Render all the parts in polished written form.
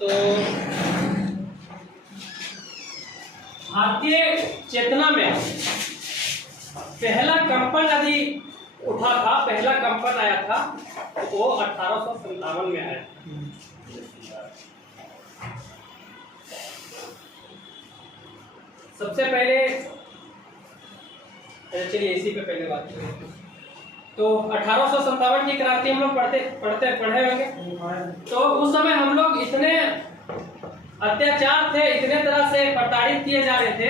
तो भारतीय चेतना में पहला कंपन यदि उठा था, पहला कंपन आया था तो वो 1857 में आया। सबसे पहले चलिए इसी पे पहले बात करें। तो 1857 की क्रांति हम लोग पढ़े होंगे। तो उस समय हम लोग इतने अत्याचार थे, इतने तरह से प्रताड़ित किए जा रहे थे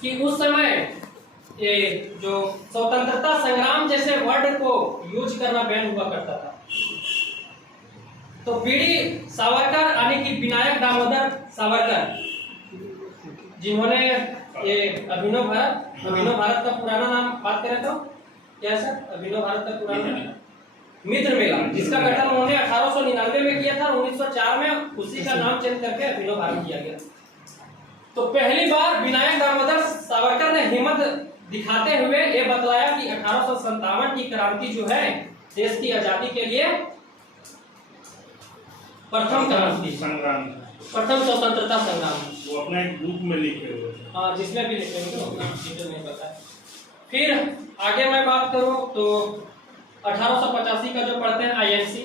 कि उस समय ये जो स्वतंत्रता संग्राम जैसे वर्ड को यूज करना बैन हुआ करता था। तो बीडी सावरकर यानी कि विनायक दामोदर सावरकर, जिन्होंने ये अभिनव भारत का पुराना नाम बात करें तो क्या सर? अभिनव भारत का पुराना मित्र मेला, जिसका गठन उन्होंने 1899 में किया था, 1904 में उसी का नाम चेंज करके अभिनव भारत किया गया। तो पहली बार विनायक दामोदर सावरकर ने हिम्मत दिखाते हुए ये बतलाया कि 1857 की क्रांति जो है देश की आजादी के लिए प्रथम क्रांति संग्राम, प्रथम स्वतंत्रता संग्राम, वो अपने बुक में लिखे हुए। हाँ, जिसमें भी लिखे हुए उतना डिटेल नहीं पता है। फिर आगे मैं बात करूं तो 1885 का जो पढ़ते हैं आईएनसी,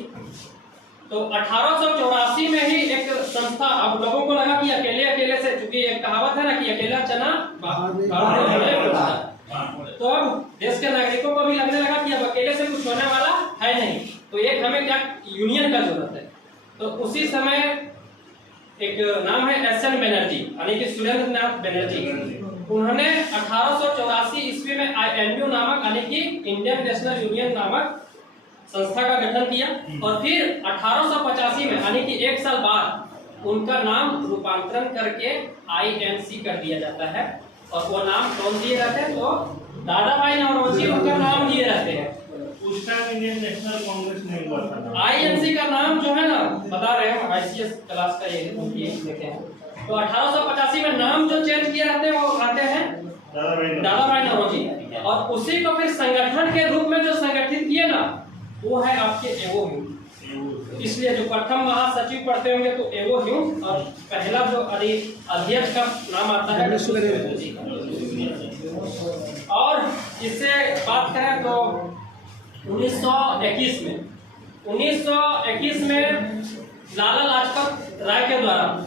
तो 1884 में ही एक संस्था, अब लोगों को लगा कि अकेले से, चूंकि एक कहावत है ना कि अकेला चना तो अब देश के नागरिकों को भी लगने लगा कि अब अकेले से कुछ होने वाला है नहीं, तो एक हमें क्या यूनियन का जरूरत है। तो उसी समय एक नाम है एसएन बनर्जी यानी कि सुरेंद्र नाथ बनर्जी, उन्होंने 1884 ईस्वी में आईएनयू नामक यानी कि इंडियन नेशनल यूनियन नामक संस्था का गठन किया। और फिर 1885 में यानी कि एक साल बाद उनका नाम रूपांतरण करके आईएनसी कर दिया जाता है। और वो नाम कौन दिए रहते हैं? तो दादा भाई नौरोजी उनका नाम दिए रहते हैं। उस टाइम इंडियन नेशनल कांग्रेस नहीं हुआ था। आईएनसी का नाम जो है ना, बता रहे हैं आईसीएस क्लास का, ये देखें तो 1885 में नाम जो चेंज किए रहते हैं वो आते हैं दादा भाई नौरोजी। और उसी को फिर संगठन के रूप में जो संगठित किए ना, वो है आपके एवो ह्यूम। इसलिए जो प्रथम महासचिव पढ़ते होंगे तो एवो ह्यूम, और पहला जो अध्यक्ष का नाम आता है। और इससे बात करें तो 1921 में लाला लाजपत राय के द्वारा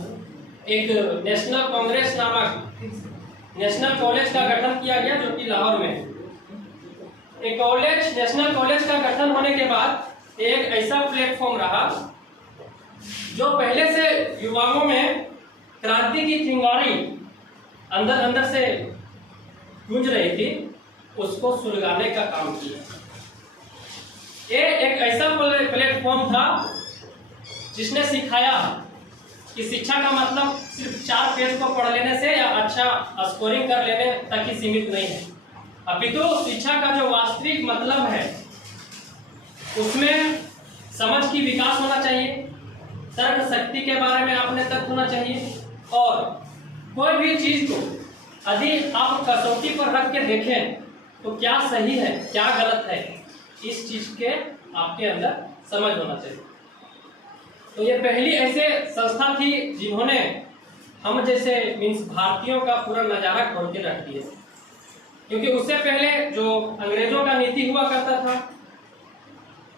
एक नेशनल कांग्रेस नामक नेशनल कॉलेज का गठन किया गया, जो कि लाहौर में एक कॉलेज, नेशनल कॉलेज का गठन होने के बाद एक ऐसा प्लेटफॉर्म रहा जो पहले से युवाओं में क्रांति की चिंगारी अंदर से गूंज रही थी, उसको सुलगाने का काम किया। ये एक ऐसा प्लेटफॉर्म था जिसने सिखाया कि शिक्षा का मतलब सिर्फ 4 पेज को पढ़ लेने से या अच्छा स्कोरिंग कर लेने तक ही सीमित नहीं है, अपितु शिक्षा का जो वास्तविक मतलब है उसमें समझ की विकास होना चाहिए, तर्क शक्ति के बारे में आपने तक होना चाहिए, और कोई भी चीज को यदि आप कसौटी पर रख के देखें तो क्या सही है क्या गलत है, इस चीज के आपके अंदर समझ होना चाहिए। तो ये पहली ऐसे संस्था थी जिन्होंने हम जैसे मीन्स भारतीयों का पूरा नजारा खोल के रख दिया। क्योंकि उससे पहले जो अंग्रेजों का नीति हुआ करता था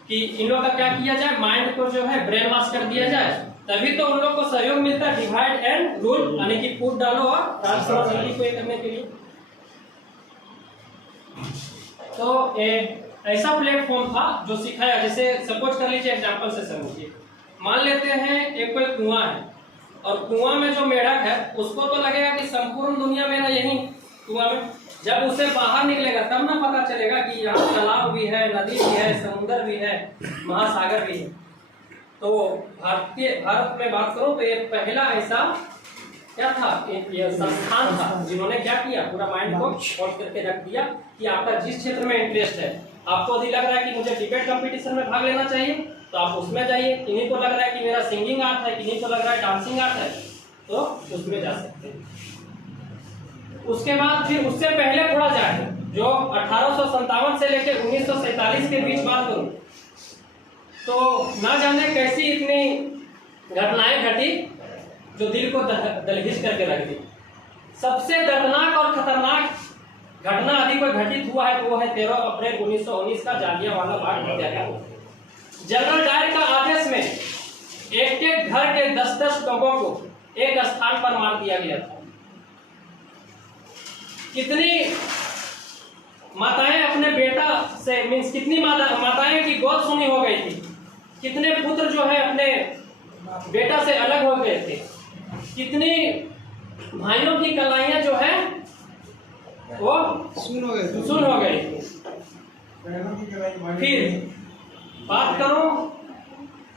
कि इन लोगों का क्या किया जाए, माइंड को जो है ब्रेन वॉश कर दिया जाए, तभी तो उन लोग को सहयोग मिलता है डिवाइड एंड रूल, यानी कि फूट डालो और राज समाज को करने के लिए। तो ऐसा प्लेटफॉर्म था जो सिखाया, जैसे सपोज कर लीजिए एग्जांपल से समझिए, मान लेते हैं एक कोई कुआं है और कुआं में जो मेढक है उसको तो लगेगा कि संपूर्ण दुनिया मेरा यही कुआं में, जब उसे बाहर निकलेगा तब ना पता चलेगा कि यहाँ तालाब भी है, नदी भी है, समुद्र भी है, महासागर भी है। तो भारत में बात करूं तो ये पहला ऐसा क्या था, ये संस्थान था जिन्होंने क्या किया, पूरा माइंड को खोल करके रख दिया कि आपका जिस क्षेत्र में इंटरेस्ट है, आपको यदि लग रहा है कि मुझे डिबेट कंपटीशन में भाग लेना चाहिए तो आप उसमें जाइए, किन्हीं को लग रहा है कि मेरा सिंगिंग आर्ट है, किन्हीं को लग रहा है डांसिंग आर्ट है, तो उसमें जा सकते हैं। उसके बाद फिर उससे पहले थोड़ा जाए, जो 1857 से लेकर 1947 के बीच बात करूं तो ना जाने कैसी इतनी घटनाएं घटी जो दिल को दहलीज करके रख दी। सबसे दर्दनाक और खतरनाक घटना यदि कोई घटित हुआ है तो वो है 13 अप्रैल 1919 का जालियांवाला बाग हत्याकांड। जनरल डायर का आदेश में एक एक घर के 10-10 लोगों को एक स्थान पर मार दिया गया था। कितनी माताएं अपने बेटा से मीन्स कितनी माताएं की गोद सुनी हो गई थी, कितने पुत्र जो है अपने बेटा से अलग हो गए थे, कितनी भाइयों की कलाइयां जो है वो सुन हो गई थी। फिर बात करो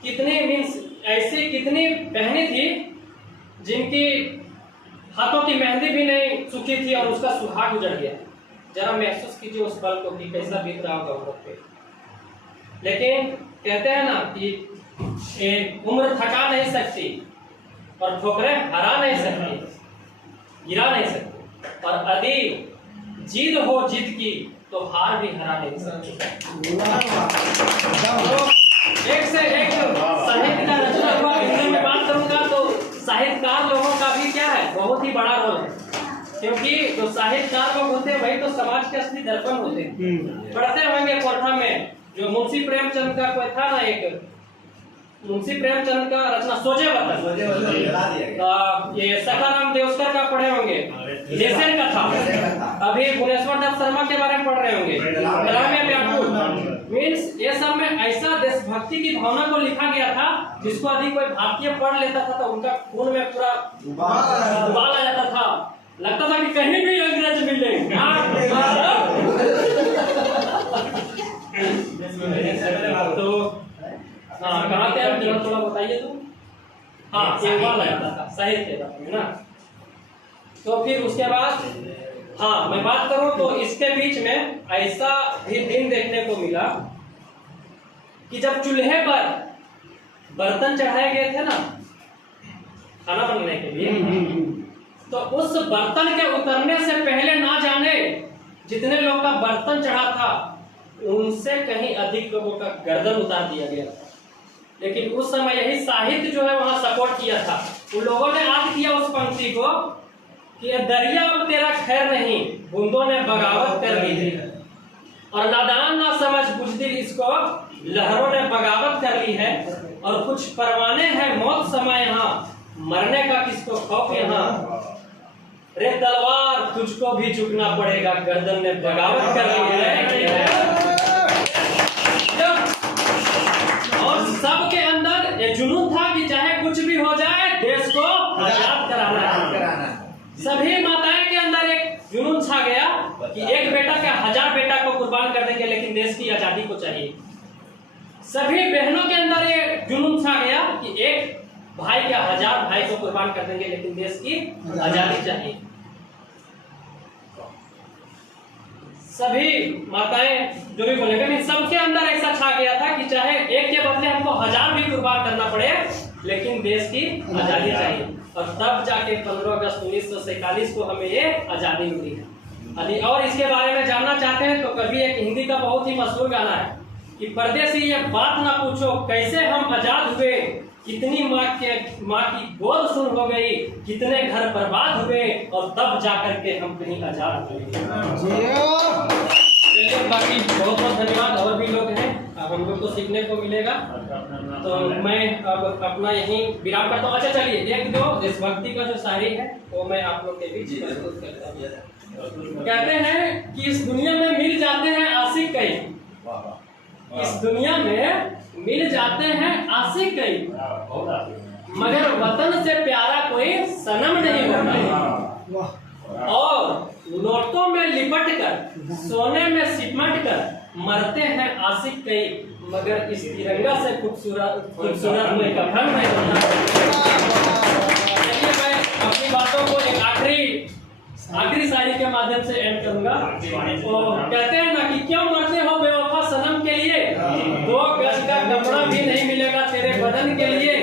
कितनी मीन्स ऐसी कितनी बहनें थी जिनकी हाथों की मेहंदी भी नहीं सूखी थी और उसका सुहाग गुजर गया। जरा महसूस कीजिए उस पल को कि कैसा बीत रहा होगा उम्र पे। लेकिन कहते हैं ना कि उम्र थका नहीं सकती और ठोकरें हरा नहीं सकती, गिरा नहीं सकती, और यदि जीत हो जीत की तो हार भी हरा नहीं सकती। तो एक से एक साहित्य का रचना हुआ। हिंदी में बात करूंगा तो साहित्यकार लोगों का भी क्या है, बहुत ही बड़ा रोल है, क्योंकि जो साहित्यकार लोग होते हैं वही तो समाज के असली दर्पण होते हैं। पढ़ते होंगे कोठा में जो मुंशी प्रेमचंद का कोई था ना, एक मुंशी प्रेमचंद का रचना सोचे वतन, ये सखाराम देवस्कर का पढ़े होंगे, लेसन का था, अभी भुवनेश्वर दत्त शर्मा के बारे में पढ़ रहे होंगे, ग्राम्य व्याकुल। मीन्स ये सब में ऐसा देशभक्ति की भावना को लिखा गया था जिसको यदि कोई भारतीय पढ़ लेता था तो उनका खून में पूरा उबाल आ जाता था, लगता था कि कहीं भी अंग्रेज मिले। तो हाँ कहाँ थे आप, जरा थोड़ा बताइए तो। हाँ ये उबाल आ जाता था, साहित्य का है ना। तो फिर उसके बाद हाँ मैं बात करूं तो इसके बीच में ऐसा भी दिन देखने को मिला कि जब चूल्हे पर बर्तन चढ़ाए गए थे ना खाना बनाने के लिए, तो उस बर्तन के उतरने से पहले ना जाने जितने लोग का बर्तन चढ़ा था उनसे कहीं अधिक लोगों का गर्दन उतार दिया गया था। लेकिन उस समय यही साहित्य जो है वहां सपोर्ट किया था। उन लोगों ने याद किया उस पंक्ति को कि दरिया अब तेरा खैर नहीं, बूंदों ने बगावत कर ली है, और नादान ना समझ बुजदिल इसको लहरों ने बगावत कर ली है, और कुछ परवाने हैं मौत समय यहाँ, मरने का किसको खौफ यहाँ, रे तलवार तुझको भी झुकना पड़ेगा, गर्दन ने बगावत कर ली है। और सबके अंदर ये जुनून था कि चाहे कुछ भी हो जाए देश को आजाद कराना है। सभी माताएं के अंदर एक जुनून छा गया कि एक बेटा का 1000 बेटा को कुर्बान कर देंगे लेकिन देश की आजादी को चाहिए। सभी बहनों के अंदर ये जुनून छा गया कि एक भाई का 1000 भाई को कुर्बान कर देंगे लेकिन देश की आजादी चाहिए। सभी माताएं जो भी बोलेंगे, लेकिन सबके अंदर ऐसा छा गया था कि चाहे एक के बदले हमको 1000 भी कुर्बान करना पड़े लेकिन देश की आजादी चाहिए। और तब जाके 15 अगस्त 1947 को हमें ये आजादी मिली है। यदि और इसके बारे में जानना चाहते हैं तो कभी एक हिंदी का बहुत ही मशहूर गाना है कि परदेसी ये बात ना पूछो कैसे हम आजाद हुए, कितनी माँ की गोद सुन हो गई, कितने घर बर्बाद हुए, और तब जाकर के हम कहीं आजाद हुए। बाकी बहुत बहुत धन्यवाद। और भी लोग हैं, अब हम लोग को सीखने को मिलेगा। तो मैं अब अपना यही विराम करता हूँ। अच्छा चलिए एक दो देशभक्ति का जो शायरी है वो मैं आप लोग के बीच प्रस्तुत करता हूँ। कहते हैं कि इस दुनिया में मिल जाते हैं आशिक कई, इस दुनिया में मिल जाते हैं आशिक कई, मगर वतन से प्यारा कोई सनम नहीं होता। और नोटों में लिपट कर सोने में सिमट कर मरते हैं आशिक कई, मगर इस तिरंगा से खूबसूरत में कफन नहीं होता। चलिए मैं अपनी बातों को एक आखिरी शायरी के माध्यम से एंड करूंगा। तो कहते हैं ना कि क्यों मरते हो बेवफा सनम के लिए, 2 गज का कपड़ा भी नहीं मिलेगा तेरे बदन के लिए,